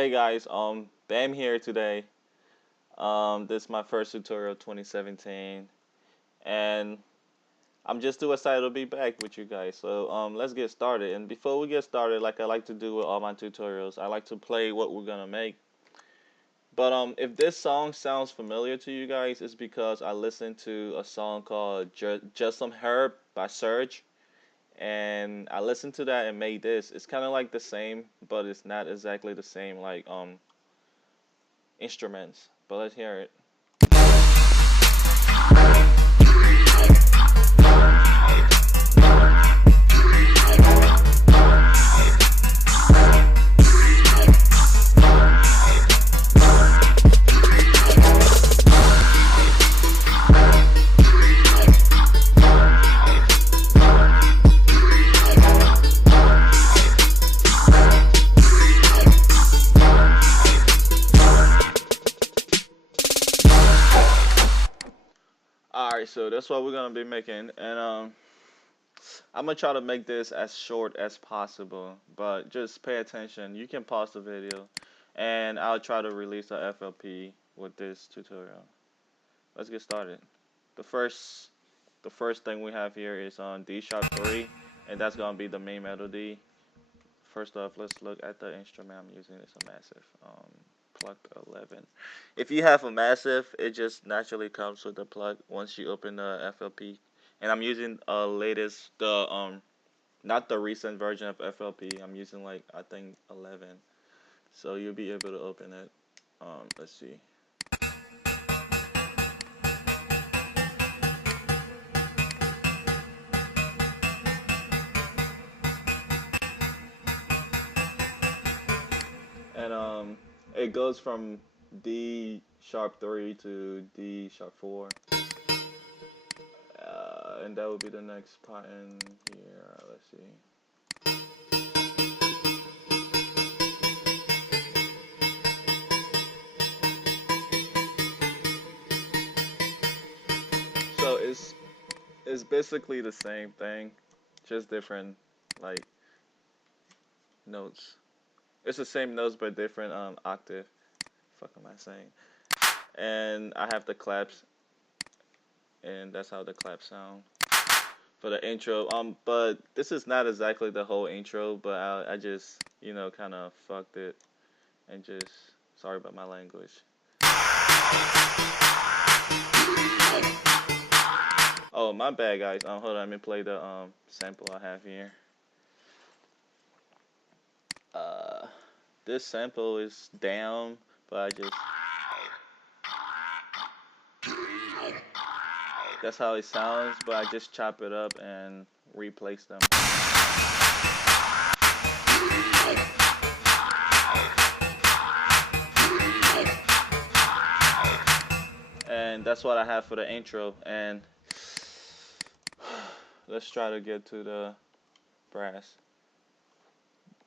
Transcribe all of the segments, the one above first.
Hey guys, Bam here today. This is my first tutorial 2017, and I'm just too excited to be back with you guys. So let's get started. And before we get started, like I like to do with all my tutorials, I like to play what we're gonna make. But if this song sounds familiar to you guys, it's because I listened to a song called Just Some Herb by Surce, and I listened to that and made this. It's kind of like the same, but it's not exactly the same like instruments. But let's hear it. Alright, so that's what we're gonna be making, and I'm gonna try to make this as short as possible, but just pay attention. You can pause the video, and I'll try to release a FLP with this tutorial. Let's get started. The first thing we have here is on D#3, and that's gonna be the main melody. First off, let's look at the instrument I'm using. It's a massive, plug 11. If you have a massive, it just naturally comes with the plug once you open the FLP. And I'm using latest, not the recent version of FLP. I'm using like I think 11, so you'll be able to open it. Let's see. And it goes from D#3 to D#4. And that would be the next part in here. Let's see. So it's basically the same thing, just different like notes. It's the same notes but different octave. Fuck am I saying? And I have the claps, and that's how the claps sound for the intro. But this is not exactly the whole intro, but I just kind of fucked it, and just sorry about my language. Oh, my bad, guys. Hold on, let me play the sample I have here. This sample is down, but I just that's how it sounds, but I just chop it up and replace them. And that's what I have for the intro. And let's try to get to the brass.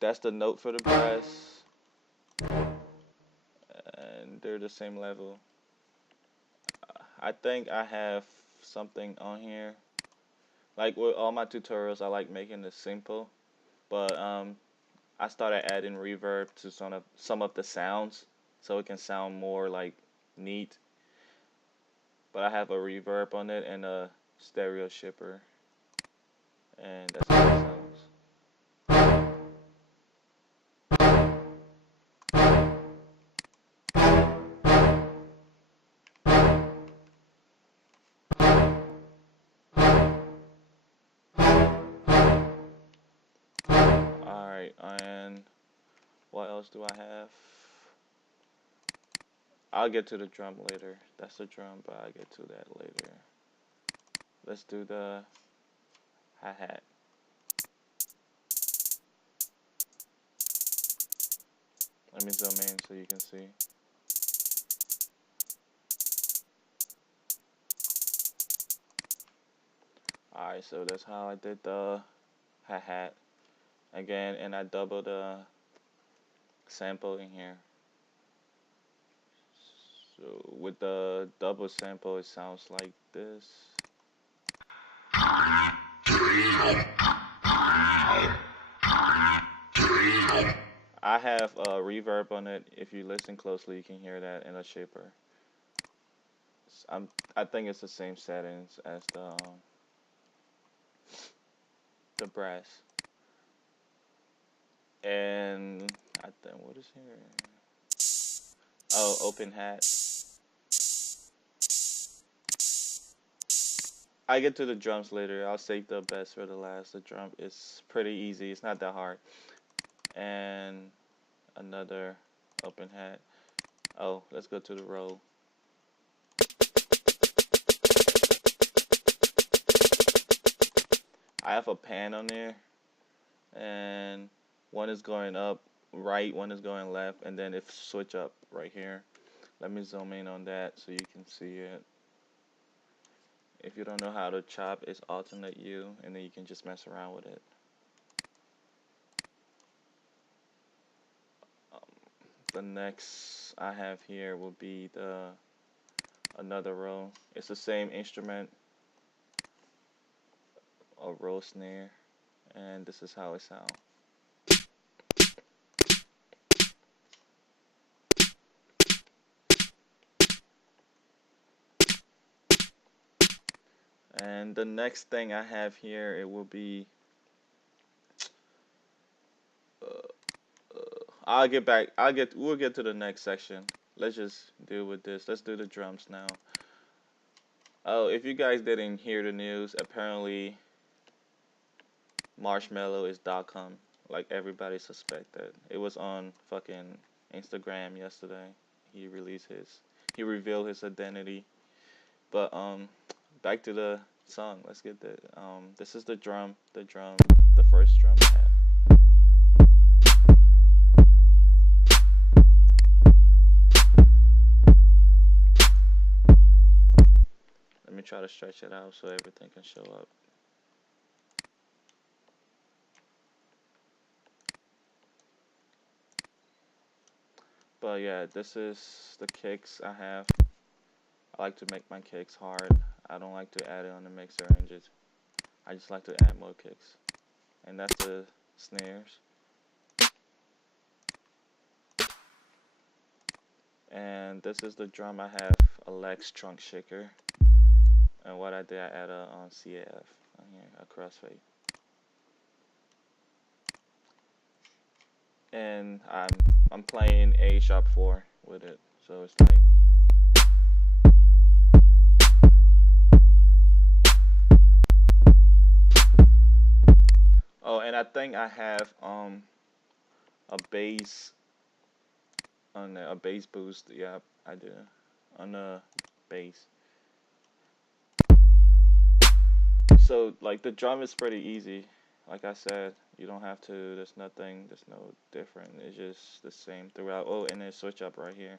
That's the note for the brass, and they're the same level. I think I have something on here. Like with all my tutorials, I like making it simple, but I started adding reverb to some of the sounds, so it can sound more like neat. But I have a reverb on it and a stereo shipper, and that's how it sounds. Alright, and what else do I have? I'll get to the drum later. That's the drum, but I'll get to that later. Let's do the hi-hat. Let me zoom in so you can see. Alright, so that's how I did the hi-hat. Again, and I doubled the sample in here. So with the double sample, it sounds like this. I have reverb on it. If you listen closely, you can hear that in a shaper. I think it's the same settings as the brass. And I think what is here? Oh, open hat. I get to the drums later. I'll save the best for the last. The drum is pretty easy. It's not that hard. And another open hat. Oh, let's go to the roll. I have a pan on there, and one is going up right, one is going left, and then if switch up right here. Let me zoom in on that so you can see it. If you don't know how to chop, it's alternate U, and then you can just mess around with it. The next I have here will be another roll. It's the same instrument, a roll snare, and this is how it sounds. And the next thing I have here, it will be we'll get to the next section. Let's just deal with this. Let's do the drums now. Oh, if you guys didn't hear the news, apparently Marshmello is .com, like everybody suspected. It was on fucking Instagram yesterday. He revealed his identity. But back to the song. Let's get the this is the first drum I have. Let me try to stretch it out so everything can show up. But yeah, this is the kicks I have. I like to make my kicks hard. I don't like to add it on the mixer and I just like to add more kicks. And that's the snares. And this is the drum I have, a Lex trunk shaker. And what I did, I added on CAF on here, a crossfade. And I'm playing A#4 with it, so it's like. Oh, and I think I have a bass on there, a bass boost. Yeah, I do on the bass. So like the drum is pretty easy. Like I said, you don't have to. There's no different. It's just the same throughout. Oh, and then switch up right here.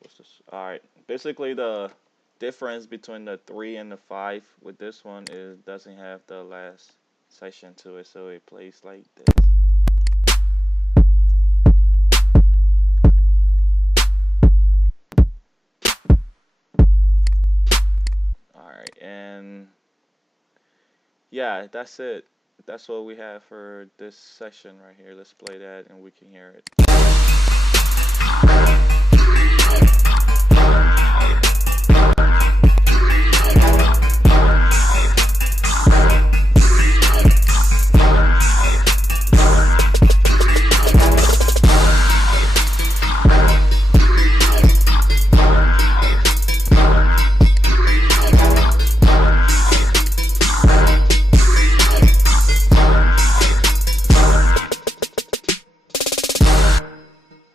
What's this? All right. Basically, the difference between the 3 and the 5 with this one is doesn't have the last section to it, so it plays like this. Alright, and yeah, that's it. That's what we have for this section right here. Let's play that and we can hear it.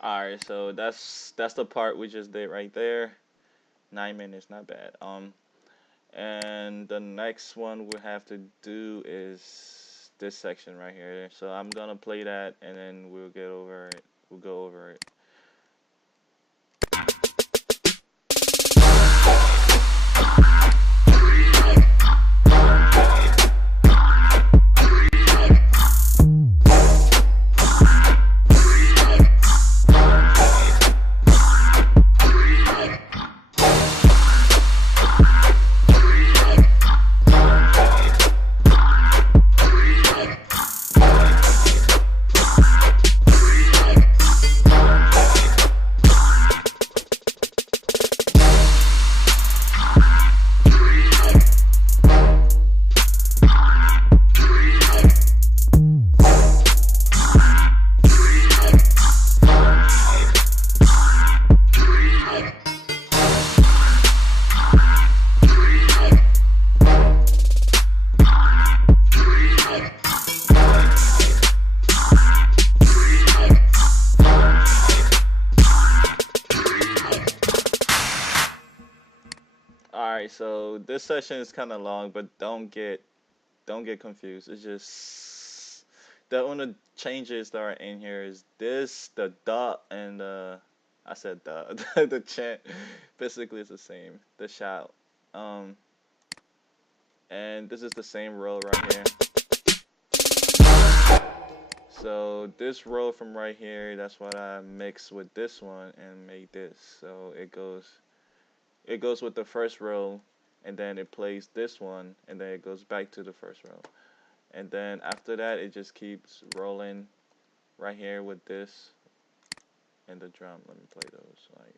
Alright, so that's the part we just did right there. 9 minutes, not bad. And the next one we have to do is this section right here. So I'm gonna play that and then we'll go over it. So this session is kind of long, but don't get confused. It's just the only changes that are in here is this, the dot, and I said the the chant. Basically, it's the same. The shout. Um, and this is the same row right here. So this row from right here, that's what I mix with this one and make this. So it goes with the first row, and then it plays this one, and then it goes back to the first row. And then after that, it just keeps rolling right here with this and the drum. Let me play those. Like,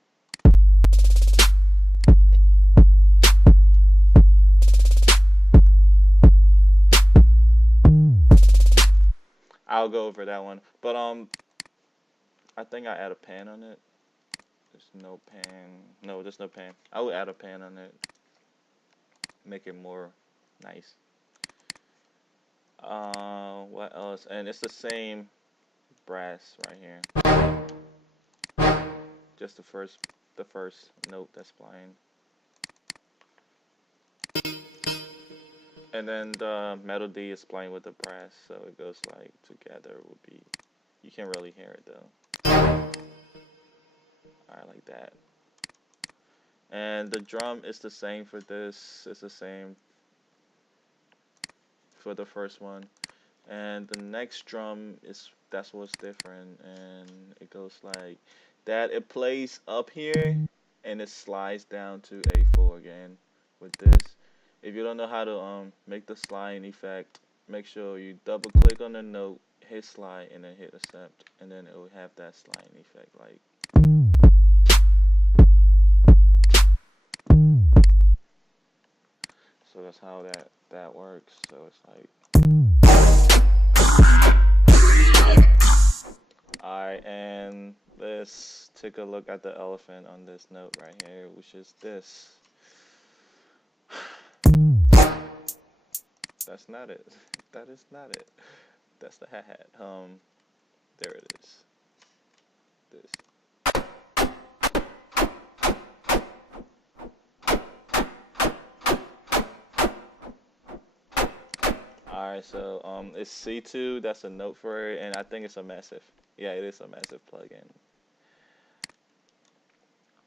I'll go over that one, but I think I add a pan on it. There's no pan. No, there's no pan. I will add a pan on it, make it more nice. What else? And it's the same brass right here. Just the first note that's playing. And then the melody is playing with the brass, so it goes like together would be. You can't really hear it though. Alright, like that. And the drum is the same for this. It's the same for the first one. And the next drum that's what's different, and it goes like that. It plays up here and it slides down to A4 again with this. If you don't know how to make the sliding effect, make sure you double click on the note, hit slide, and then hit accept, and then it will have that sliding effect. Like, so that's how that works. So it's like, alright, and let's take a look at the elephant on this note right here, which is this. That's not it. That is not it. That's the hi-hat. There it is. This. Alright, so it's C2, that's a note for it, and I think it's a massive. Yeah, it is a massive plugin.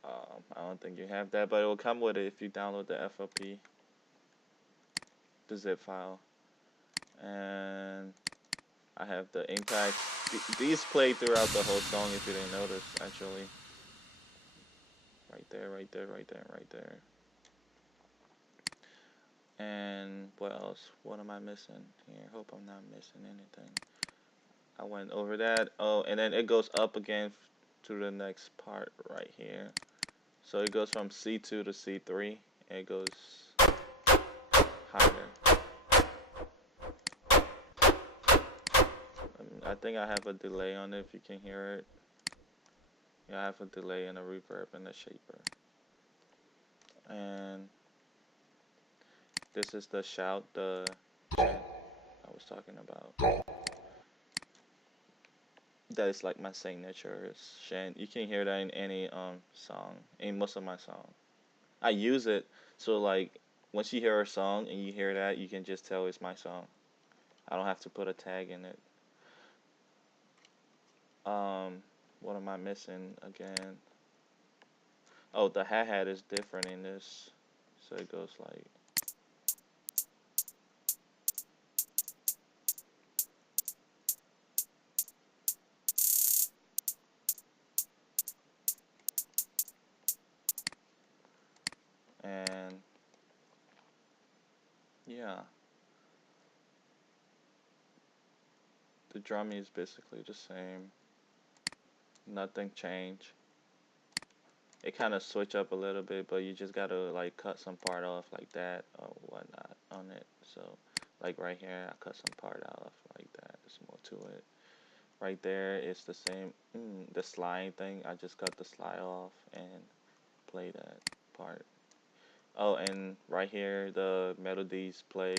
I don't think you have that, but it will come with it if you download the FLP, the zip file. And I have the impacts. These play throughout the whole song if you didn't notice, actually. Right there, right there, right there, right there. And what else? What am I missing here? Hope I'm not missing anything. I went over that. Oh, and then it goes up again to the next part right here. So it goes from C2 to C3. And it goes higher. I think I have a delay on it if you can hear it. Yeah, I have a delay and a reverb and a shaper. And this is the shout, the chant I was talking about. That is like my signature chant. You can hear that in any song, in most of my songs. I use it so like once you hear a song and you hear that, you can just tell it's my song. I don't have to put a tag in it. What am I missing again? Oh, the hi-hat is different in this, so it goes like. And yeah, the drumming is basically the same. Nothing changed. It kind of switch up a little bit, but you just gotta like cut some part off like that or whatnot on it. So like right here, I cut some part off like that. There's more to it. Right there, it's the same. The slide thing, I just cut the slide off and play that part. Oh, and right here, the melodies play.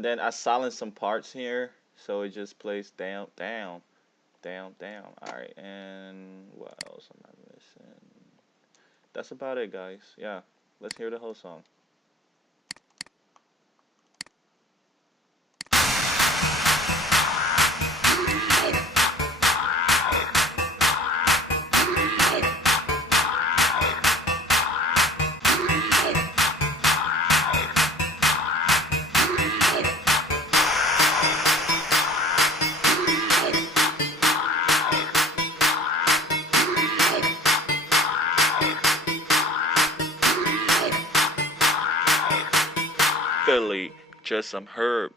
And then I silence some parts here, so it just plays down, down, down, down. All right, and what else am I missing? That's about it, guys. Yeah, let's hear the whole song. Philly, just some herb.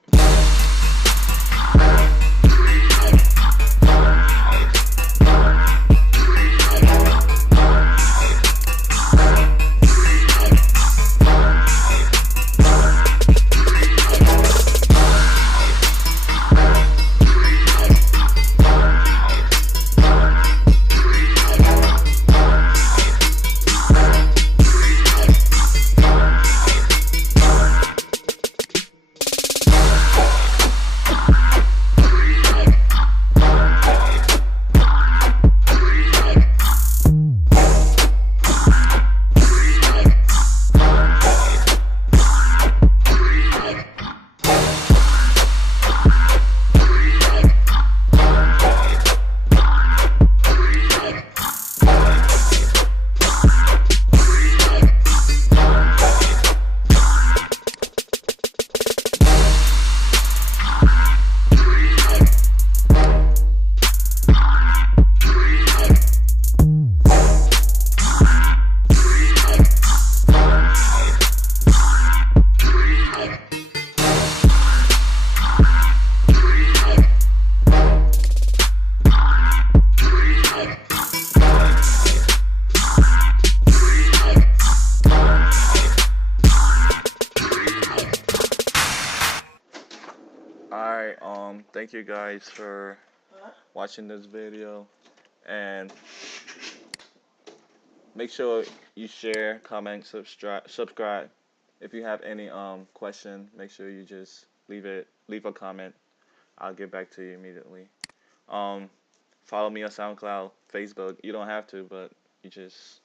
Alright, thank you guys for watching this video, and make sure you share, comment, subscribe. If you have any question, make sure you just leave a comment. I'll get back to you immediately. Um, Follow me on SoundCloud, Facebook. You don't have to, but you just,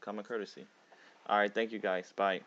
common courtesy. Alright, thank you guys. Bye.